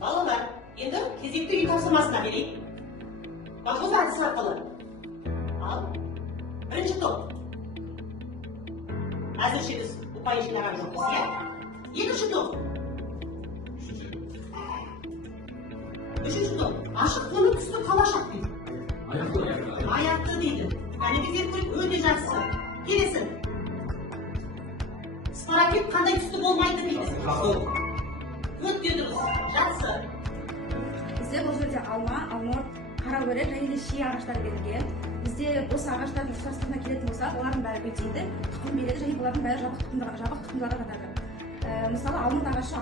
Балалар, енді кезекті үй тапсырмасына берейік. Бақылау әдісі арқылы. Ал, бірінші топ. Әзірше біз ұпай жинаған жоқпыз, иә? Екінші топ. Үшінші топ. Ашық көңіл түсті қалашық дейді. Аяқты дейді. Әнебекер көріп өте жақсы. Келесі. Спаракет қандай түсті болмайды дейді. Өте дұрыс. Жақсы. Бізде бұл жерде алма, алмұрт, қараөрік және де шие ағаштары берілген. Бізде осы ағаштардың ұқсастығына келетін болсақ, олардың бәрі гүлдейді, тұқым береді және олардың бәрі жабық тұқымдарға жатады. Мысалы, алмұрт ағашы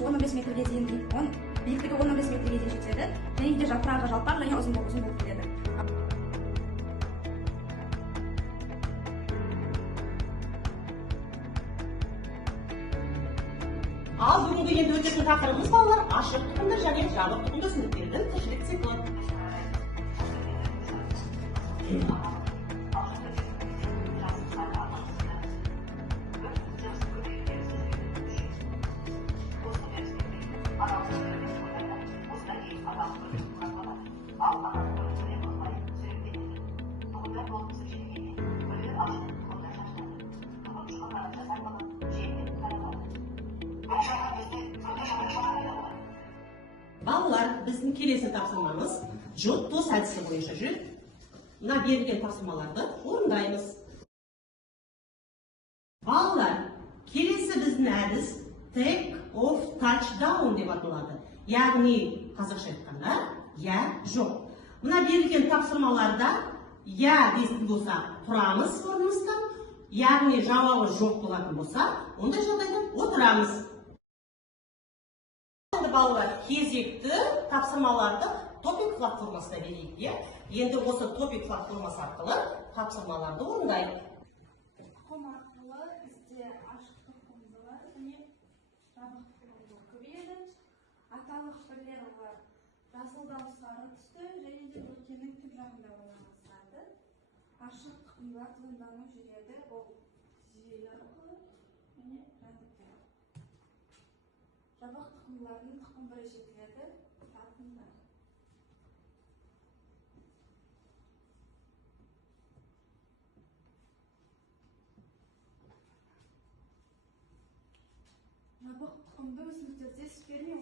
15 метрге дейін дейді. Биіктігі 15 метрге дейін жетеді. Және де жапырағы жалпақ және ұзын болып келеді. Ал бүгінгі енді өтетін тақырыбымыз балалар ашық тұқымды және жабық тұқымды өсімдіктердің тіршілік циклы. Балалар, біздің келесі тапсырмамыз жот-тос әдісі бойынша жүр. Мына берілген тапсырмаларды орындаймыз. Балалар, келесі біздің әдіс take off touchdown деп аталады. Яғни, қазақша айтқанда, я, жоқ. Мына берілген тапсырмаларда я дейтін болса, тұрамыз орнымыздан, яғни жауабы жоқ болатын болса, ондай жағдайда отырамыз. Балалар, кезекті тапсырмаларды топик платформасына берейік. Енді осы топик платформасы арқылы тапсырмаларды орындайық. Тұқым арқылы бізде ашық тұқымды бар және жабық тұқымды көбейеді. Аталық бірлер олар жасыл дауыстары түсті және де өлкенің түп жағында орналасады. Ашық тұқымдар тұқымдану жүреді, ол жүйелер арқылы және жәндіктер. Жабық тұқымдардың тұқым бірі жетіледі, татымдар. Жабық тұқымды өсімдіктерде спермия